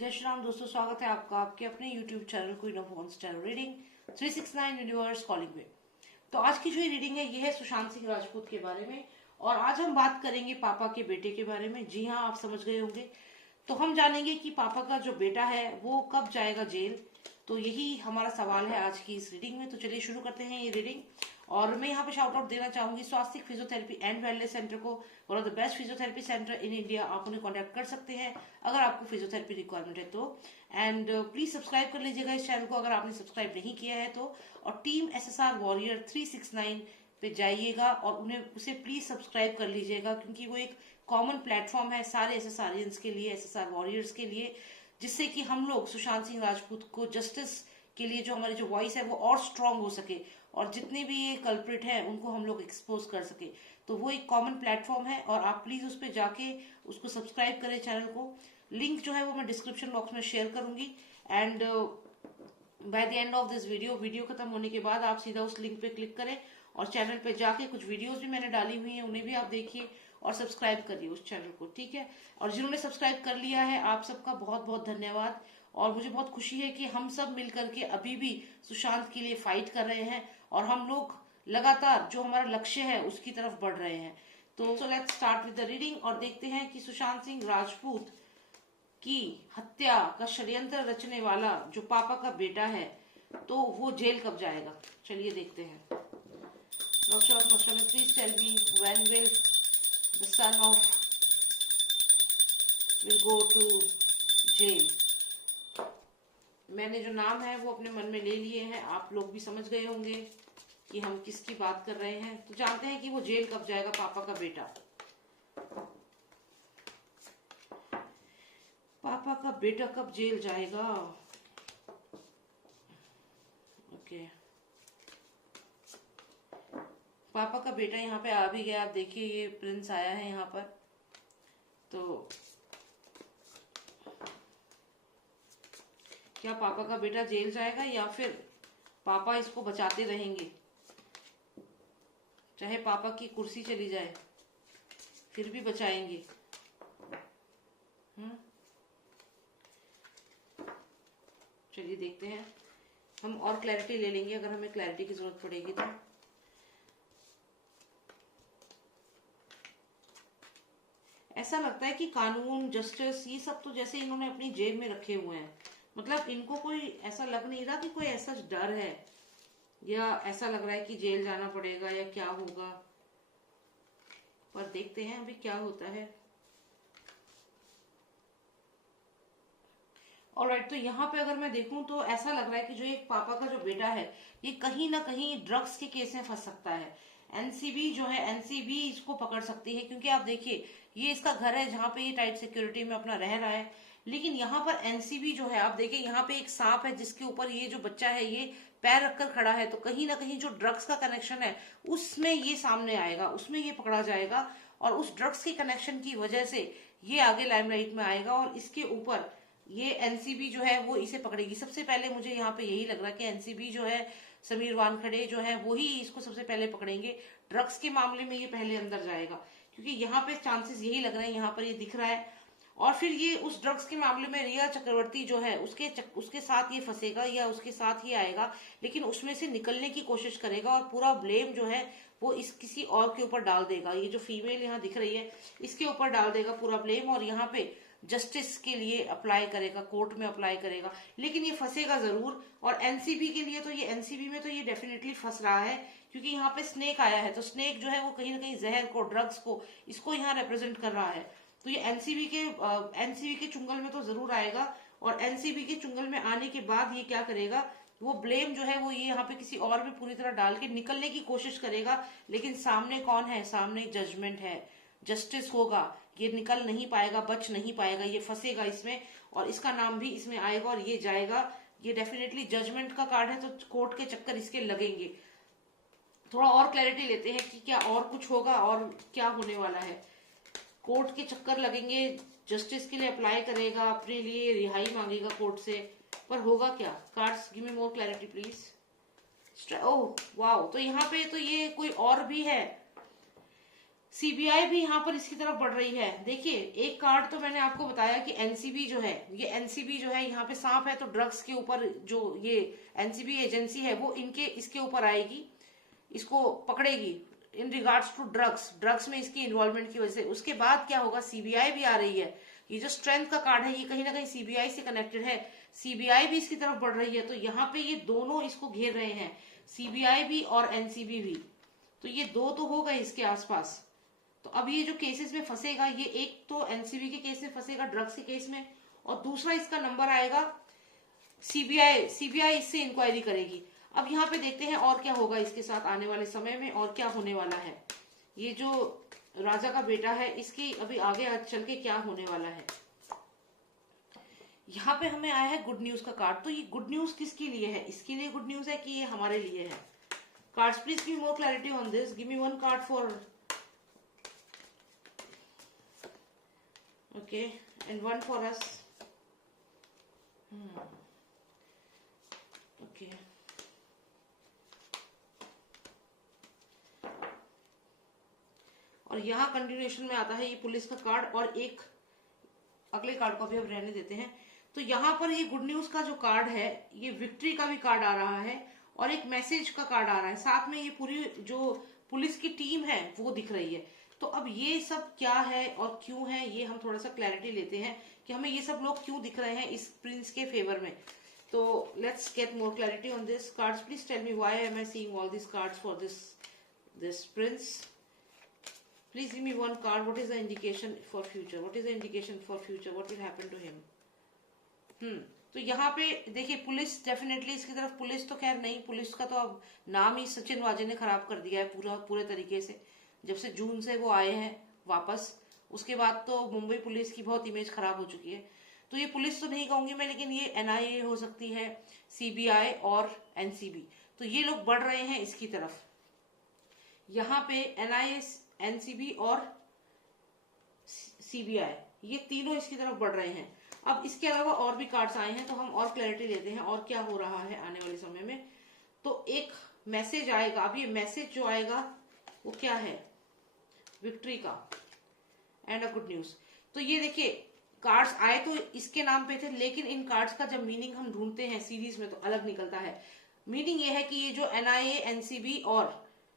जय श्री राम दोस्तों, स्वागत है आपका आपके अपने YouTube channel queen of wands tarot reading 369 universe calling में। तो आज की जो रीडिंग है ये है सुशांत सिंह राजपूत के बारे में। और आज हम बात करेंगे पापा के बेटे के बारे में। जी हाँ, आप समझ गए होंगे। तो हम जानेंगे कि पापा का जो बेटा है वो कब जाएगा जेल। तो यही हमारा सवाल है आज की इस रीडिंग में। तो चलिए शुरू करते हैं ये रीडिंग। और मैं यहाँ पे शाउट आउट देना चाहूंगी स्वास्थ्य फिजियोथेरेपी एंड वेलनेस सेंटर को, one of the best physiotherapy centre in India. आप उन्हें कॉन्टैक्ट कर सकते हैं अगर आपको फिजियोथेरेपी रिक्वायरमेंट है तो। एंड प्लीज सब्सक्राइब कर लीजिएगा इस चैनल को अगर आपने सब्सक्राइब नहीं किया है तो। और टीम SSR वॉरियर 369 पे जाइएगा और उसे प्लीज सब्सक्राइब कर लीजिएगा, क्योंकि वो एक कॉमन प्लेटफॉर्म है सारे SSRians के लिए, SSR वॉरियर्स के लिए, जिससे कि हम लोग सुशांत सिंह राजपूत को जस्टिस के लिए जो हमारी जो वॉइस है वो और स्ट्रांग हो सके और जितने भी ये कल्प्रिट हैं उनको हम लोग एक्सपोज कर सके। तो वो एक कॉमन प्लेटफॉर्म है और आप प्लीज उस पर जाके उसको सब्सक्राइब करें चैनल को। लिंक जो है वो मैं डिस्क्रिप्शन बॉक्स में शेयर करूंगी। And by the end of this video खत्म होने के बाद आप सीधा उस लिंक पे क्लिक करें और चैनल पे जाके कुछ वीडियोस भी मैंने डाली हुई हैं उन्हें भी आप देखिए और सब्सक्राइब करिए उस चैनल को, ठीक है। और जिन्होंने सब्सक्राइब कर लिया है आप सबका बहुत बहुत धन्यवाद। और मुझे बहुत खुशी है कि हम सब मिलकर के अभी भी सुशांत के लिए फाइट कर रहे हैं और हम लोग लगातार जो हमारा लक्ष्य है उसकी तरफ बढ़ रहे हैं। तो let's start with the reading और देखते हैं कि सुशांत सिंह राजपूत की हत्या का षड्यंत्र रचने वाला जो पापा का बेटा है तो वो जेल कब जाएगा। चलिए देखते हैं। Please tell me when will the son of will go to jail. मैंने जो नाम है वो अपने मन में ले लिए हैं, आप लोग भी समझ गए होंगे कि हम किसकी बात कर रहे हैं। तो जानते हैं कि वो जेल कब जाएगा पापा का बेटा। पापा का बेटा कब जेल जाएगा। ओके, पापा का बेटा यहाँ पे आ भी गया। आप देखिए ये प्रिंस आया है यहाँ पर। तो क्या पापा का बेटा जेल जाएगा या फिर पापा इसको बचाते रहेंगे, चाहे पापा की कुर्सी चली जाए फिर भी बचाएंगे। चलिए देखते हैं, हम और क्लैरिटी ले लेंगे अगर हमें क्लैरिटी की जरूरत पड़ेगी तो। ऐसा लगता है कि कानून, जस्टिस, ये सब तो जैसे इन्होंने अपनी जेब में रखे हुए हैं। मतलब इनको कोई ऐसा लग नहीं रहा कि कोई ऐसा डर है या ऐसा लग रहा है कि जेल जाना पड़ेगा या क्या होगा। पर देखते हैं अभी क्या होता है। ऑलराइट, तो यहाँ पे अगर मैं देखूं तो ऐसा लग रहा है कि जो एक पापा का जो बेटा है ये कहीं ना कहीं ड्रग्स के केस में फंस सकता है। एनसीबी जो है, एनसीबी इसको पकड़ सकती है, क्योंकि आप देखिए ये इसका घर है जहाँ पे ये टाइट सिक्योरिटी में अपना रह रहा है। लेकिन यहाँ पर एनसीबी जो है, आप देखिए यहाँ पे एक सांप है जिसके ऊपर ये जो बच्चा है ये पैर रखकर खड़ा है। तो कहीं ना कहीं जो ड्रग्स का कनेक्शन है उसमें ये सामने आएगा, उसमें ये पकड़ा जाएगा और उस ड्रग्स के कनेक्शन की वजह से ये आगे लाइमलाइट में आएगा और इसके ऊपर ये एनसीबी जो है वो इसे पकड़ेगी। सबसे पहले मुझे यहाँ पे यही लग रहा है कि एनसीबी जो है, समीर वानखड़े जो है वो ही इसको सबसे पहले पकड़ेंगे। ड्रग्स के मामले में ये पहले अंदर जाएगा, क्योंकि यहाँ पे चांसेस यही लग रहे हैं, यहाँ पर ये दिख रहा है। और फिर ये उस ड्रग्स के मामले में रिया चक्रवर्ती जो है उसके साथ ये फंसेगा या उसके साथ ही आएगा, लेकिन उसमें से निकलने की कोशिश करेगा और पूरा ब्लेम जो है वो इस किसी और के ऊपर डाल देगा। ये जो फीमेल यहाँ दिख रही है इसके ऊपर डाल देगा पूरा ब्लेम और यहाँ पे जस्टिस के लिए अप्लाई करेगा, कोर्ट में अप्लाई करेगा। लेकिन ये फंसेगा जरूर। और एनसीबी के लिए तो ये, एनसीबी में तो ये डेफिनेटली फंस रहा है, क्योंकि यहाँ पे स्नेक आया है। तो स्नेक जो है वो कहीं ना कहीं जहर को, ड्रग्स को, इसको यहाँ रिप्रेजेंट कर रहा है। तो ये एनसीबी के चुंगल में तो जरूर आएगा। और एनसीबी के चुंगल में आने के बाद ये क्या करेगा, वो ब्लेम जो है वो ये यहाँ पे किसी और में पूरी तरह डाल के निकलने की कोशिश करेगा। लेकिन सामने कौन है, सामने जजमेंट है, जस्टिस होगा। ये निकल नहीं पाएगा, बच नहीं पाएगा, ये फंसेगा इसमें और इसका नाम भी इसमें आएगा और ये जाएगा। ये डेफिनेटली जजमेंट का कार्ड है, तो कोर्ट के चक्कर इसके लगेंगे। थोड़ा और क्लैरिटी लेते हैं कि क्या और कुछ होगा और क्या होने वाला है। कोर्ट के चक्कर लगेंगे, जस्टिस के लिए अप्लाई करेगा, अपने लिए रिहाई मांगेगा कोर्ट से, पर होगा क्या। Cards give me more clarity please. Oh wow, तो यहाँ पे तो ये कोई और भी है। सीबीआई भी यहाँ पर इसकी तरफ बढ़ रही है। देखिए, एक कार्ड तो मैंने आपको बताया कि एनसीबी जो है, ये एनसीबी जो है, यहाँ पे सांप है तो ड्रग्स के ऊपर जो ये एनसीबी एजेंसी है वो इनके इसके ऊपर आएगी, इसको पकड़ेगी इन रिगार्ड्स टू ड्रग्स में इसकी इन्वॉल्वमेंट की वजह से। उसके बाद क्या होगा, सीबीआई भी आ रही है। ये जो स्ट्रेंथ का कार्ड है ये कहीं ना कहीं सीबीआई से कनेक्टेड है, सीबीआई भी इसकी तरफ बढ़ रही है। तो यहाँ पे ये दोनों इसको घेर रहे हैं, सीबीआई भी और एनसीबी भी। तो ये दो तो हो गए इसके आसपास। तो अब ये जो केसेस में फंसेगा, ये एक तो एनसीबी के केस में फंसेगा, ड्रग्स के केस में, और दूसरा इसका नंबर आएगा सीबीआई इससे इंक्वायरी करेगी। अब यहाँ पे देखते हैं और क्या होगा इसके साथ आने वाले समय में, और क्या होने वाला है। ये जो राजा का बेटा है इसकी अभी आगे चल के क्या होने वाला है। यहाँ पे हमें आया है गुड न्यूज का कार्ड। तो ये गुड न्यूज किसके लिए है, इसके लिए गुड न्यूज है कि ये हमारे लिए है। Cards please give more clarity on this, give me one card for okay and one for us. Okay, और यहाँ कंटिन्यूएशन में आता है ये पुलिस का कार्ड, और एक अगले कार्ड को भी अब रहने देते हैं। तो यहाँ पर ये गुड न्यूज का जो कार्ड है, ये विक्ट्री का भी कार्ड आ रहा है और एक मैसेज का कार्ड आ रहा है, साथ में ये पूरी जो पुलिस की टीम है वो दिख रही है। तो अब ये सब क्या है और क्यों है, ये हम थोड़ा सा क्लैरिटी लेते हैं कि हमें ये सब लोग क्यों दिख रहे हैं इस प्रिंस के फेवर में। तो let's get more clarity on this. Cards please tell me why am I seeing all this cards for this prince. Please give me one card, what is the indication for future, what is the indication for future, what will happen to him. तो यहाँ पे देखिए police definitely इसकी तरफ, police तो खैर नहीं, police का तो अब नाम ही सचिन वाजे ने खराब कर दिया है पूरे तरीके से। जब से जून से वो आए हैं वापस, उसके बाद तो मुंबई पुलिस की बहुत इमेज खराब हो चुकी है। तो ये पुलिस तो नहीं कहूंगी मैं, लेकिन ये एनआईए हो सकती है, सीबीआई और एनसीबी। तो ये लोग बढ़ रहे हैं इसकी तरफ। यहाँ पे एनआईए, एनसीबी और सीबीआई, ये तीनों इसकी तरफ बढ़ रहे हैं। अब इसके अलावा और भी कार्ड्स आए हैं तो हम और क्लैरिटी लेते हैं और क्या हो रहा है आने वाले समय में। तो एक मैसेज आएगा, अब ये मैसेज जो आएगा वो क्या है, विक्ट्री का एंड अ गुड न्यूज। तो ये देखिए कार्ड्स आए तो इसके नाम पे थे, लेकिन इन कार्ड्स का जब मीनिंग हम ढूंढते हैं सीरीज में तो अलग निकलता है। मीनिंग ये है कि ये जो एनआईए, एनसीबी और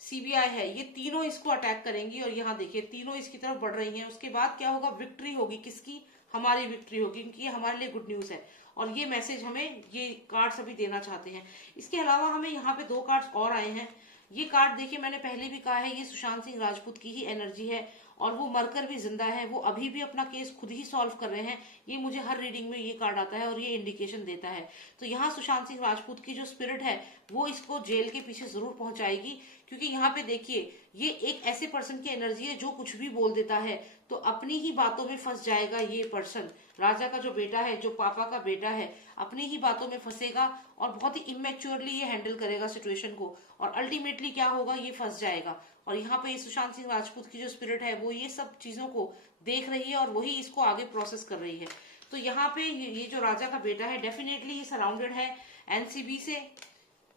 सीबीआई है, ये तीनों इसको अटैक करेंगी। और यहाँ देखिए तीनों इसकी तरफ बढ़ रही हैं। उसके बाद क्या होगा, विक्ट्री होगी, किसकी, हमारी विक्ट्री होगी, क्योंकि ये हमारे लिए गुड न्यूज है। और ये मैसेज हमें ये कार्ड्स अभी देना चाहते हैं। इसके अलावा हमें यहाँ पे दो कार्ड्स और आए हैं। ये कार्ड देखिए, मैंने पहले भी कहा है, ये सुशांत सिंह राजपूत की ही एनर्जी है और वो मरकर भी जिंदा है, वो अभी भी अपना केस खुद ही सॉल्व कर रहे हैं। ये मुझे हर रीडिंग में ये कार्ड आता है और ये इंडिकेशन देता है। तो यहाँ सुशांत सिंह राजपूत की जो स्पिरिट है वो इसको जेल के पीछे जरूर पहुंचाएगी, क्योंकि यहाँ पे देखिए ये एक ऐसे पर्सन की एनर्जी है जो कुछ भी बोल देता है, तो अपनी ही बातों में फंस जाएगा ये पर्सन। राजा का जो बेटा है, जो पापा का बेटा है, अपनी ही बातों में फंसेगा और बहुत ही इमेच्योरली ये हैंडल करेगा सिचुएशन को, और अल्टीमेटली क्या होगा, ये फंस जाएगा। और यहाँ पे ये सुशांत सिंह राजपूत की जो स्पिरिट है वो ये सब चीजों को देख रही है और वही इसको आगे प्रोसेस कर रही है। तो यहाँ पे ये जो राजा का बेटा है, डेफिनेटली ये सराउंडेड है एनसीबी से,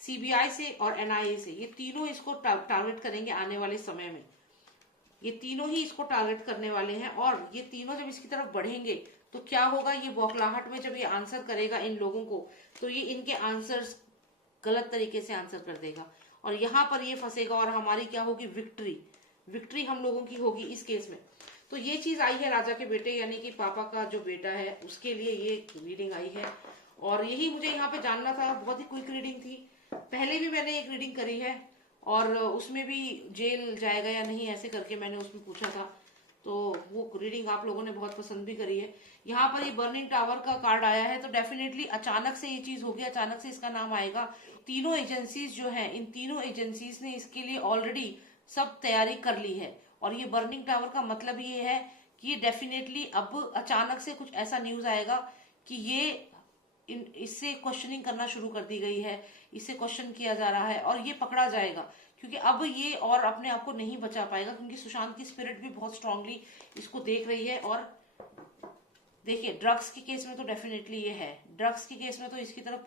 सीबीआई से और एनआईए से। ये तीनों इसको टारगेट करेंगे आने वाले समय में। ये तीनों ही इसको टारगेट करने वाले हैं, और ये तीनों जब इसकी तरफ बढ़ेंगे तो क्या होगा, ये बौखलाहट में जब ये आंसर करेगा इन लोगों को, तो ये इनके आंसर्स गलत तरीके से आंसर कर देगा और यहाँ पर ये फंसेगा और हमारी क्या होगी, विक्ट्री हम लोगों की होगी इस केस में। तो ये चीज आई है राजा के बेटे यानी कि पापा का जो बेटा है उसके लिए ये रीडिंग आई है, और यही मुझे यहाँ पे जानना था। बहुत ही क्विक रीडिंग थी, पहले भी मैंने एक रीडिंग करी है और उसमें भी जेल जाएगा या नहीं ऐसे करके मैंने उसमें पूछा था, तो वो रीडिंग आप लोगों ने बहुत पसंद भी करी है। यहाँ पर ये बर्निंग टावर का कार्ड आया है, तो डेफिनेटली अचानक से ये चीज होगी, अचानक से इसका नाम आएगा। तीनों एजेंसीज जो हैं, इन तीनों एजेंसीज ने इसके लिए ऑलरेडी सब तैयारी कर ली है, और ये बर्निंग टावर का मतलब ये है कि ये डेफिनेटली अब अचानक से कुछ ऐसा न्यूज आएगा कि ये इससे क्वेश्चनिंग करना शुरू कर दी गई है, इससे क्वेश्चन किया जा रहा है और ये पकड़ा जाएगा, क्योंकि अब ये और अपने आप को नहीं बचा पाएगा, क्योंकि सुशांत की स्पिरिट भी बहुत स्ट्रांगली इसको देख रही है। और देखिए ड्रग्स के केस में तो डेफिनेटली ये है, ड्रग्स के केस में तो इसकी तरफ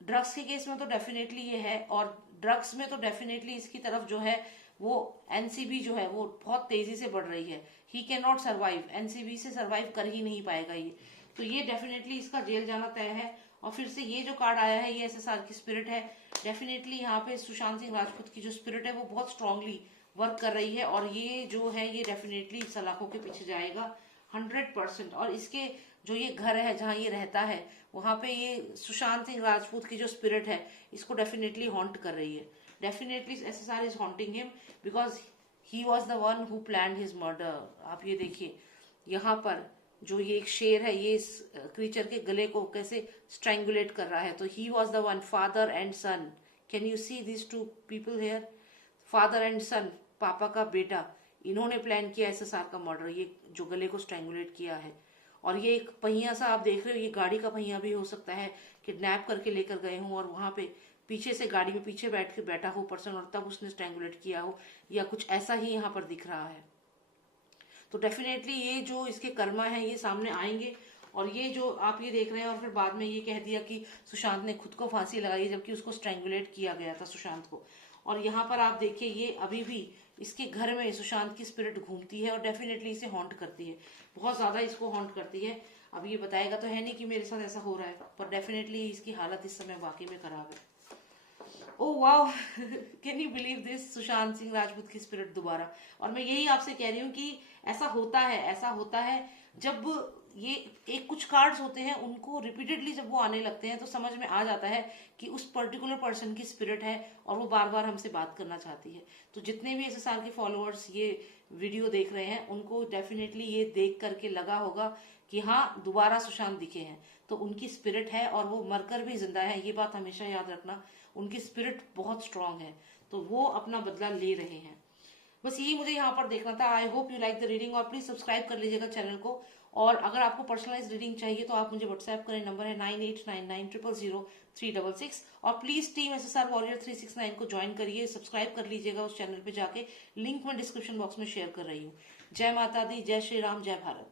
ड्रग्स के केस में तो डेफिनेटली ये है, और ड्रग्स में तो डेफिनेटली इसकी तरफ जो है वो एनसीबी जो है वो बहुत तेजी से बढ़ रही है। He can not survive, NCB से सर्वाइव कर ही नहीं पाएगा ये। तो ये डेफिनेटली इसका जेल जाना तय है। और फिर से ये जो कार्ड आया है ये एसएसआर की स्पिरिट है। डेफिनेटली यहाँ पे सुशांत सिंह राजपूत की जो स्पिरिट है वो बहुत स्ट्रांगली वर्क कर रही है, और ये जो है ये डेफिनेटली सलाखों के पीछे जाएगा 100%। और इसके जो ये घर है जहाँ ये रहता है वहां पे ये सुशांत सिंह राजपूत की जो स्पिरिट है इसको डेफिनेटली हॉन्ट कर रही है। Definitely SSR is haunting him because he was the one who plan his murder. आप ये देखिए यहाँ पर जो ये एक शेर है ये इस क्रीचर के गले को कैसे स्ट्रैंगुलेट कर रहा है। तो he was the one, father and son, can you see this two people here, father and son, पापा का बेटा, इन्होंने प्लान किया एसएसआर का मर्डर, ये जो गले को स्ट्रैंगुलेट किया है। और ये एक पहिया सा आप देख रहे हो, ये गाड़ी का पहिया भी हो सकता है, किडनैप करके लेकर गए हों और वहां पे पीछे से गाड़ी में पीछे बैठ के बैठा हो पर्सन और तब उसने स्ट्रैंगुलेट किया हो, या कुछ ऐसा ही यहाँ पर दिख रहा है। तो डेफिनेटली ये जो इसके कर्मा है ये सामने आएंगे। और ये जो आप ये देख रहे हैं, और फिर बाद में ये कह दिया कि सुशांत ने खुद को फांसी लगाई जबकि उसको स्ट्रैंगुलेट किया गया था सुशांत को। और यहाँ पर आप देखिए ये अभी भी इसके घर में सुशांत की स्पिरिट घूमती है और डेफिनेटली इसे हॉन्ट करती है, बहुत ज्यादा इसको हॉन्ट करती है। अब ये बताएगा तो है नहीं कि मेरे साथ ऐसा हो रहा है, पर डेफिनेटली इसकी हालत इस समय वाकई में खराब है। Oh wow, can you believe this, Sushant Singh Rajput की स्पिरिट दोबारा। और मैं यही आपसे कह रही हूँ कि ऐसा होता है, ऐसा होता है जब ये एक कुछ कार्ड्स होते हैं उनको रिपीटेडली जब वो आने लगते हैं तो समझ में आ जाता है कि उस पर्टिकुलर पर्सन की स्पिरिट है और वो बार बार हमसे बात करना चाहती है। तो जितने भी एसएसआर के फॉलोअर्स ये वीडियो देख रहे हैं उनको डेफिनेटली ये देख करके लगा होगा कि हाँ दोबारा सुशांत दिखे हैं, तो उनकी स्पिरिट है और वो मरकर भी जिंदा है, ये बात हमेशा याद रखना। उनकी स्पिरिट बहुत स्ट्रांग है, तो वो अपना बदला ले रहे हैं। बस यही मुझे यहाँ पर देखना था। I hope you like the reading, और प्लीज सब्सक्राइब कर लीजिएगा चैनल को। और अगर आपको पर्सनलाइज रीडिंग चाहिए तो आप मुझे व्हाट्सएप करें, नंबर है 9899000366। और प्लीज टीम एसएसआर वॉरियर 369 को ज्वाइन करिए, सब्सक्राइब कर लीजिएगा उस चैनल पे जाके, लिंक मैं डिस्क्रिप्शन बॉक्स में शेयर कर रही हूँ। जय माता दी, जय श्री राम, जय भारत।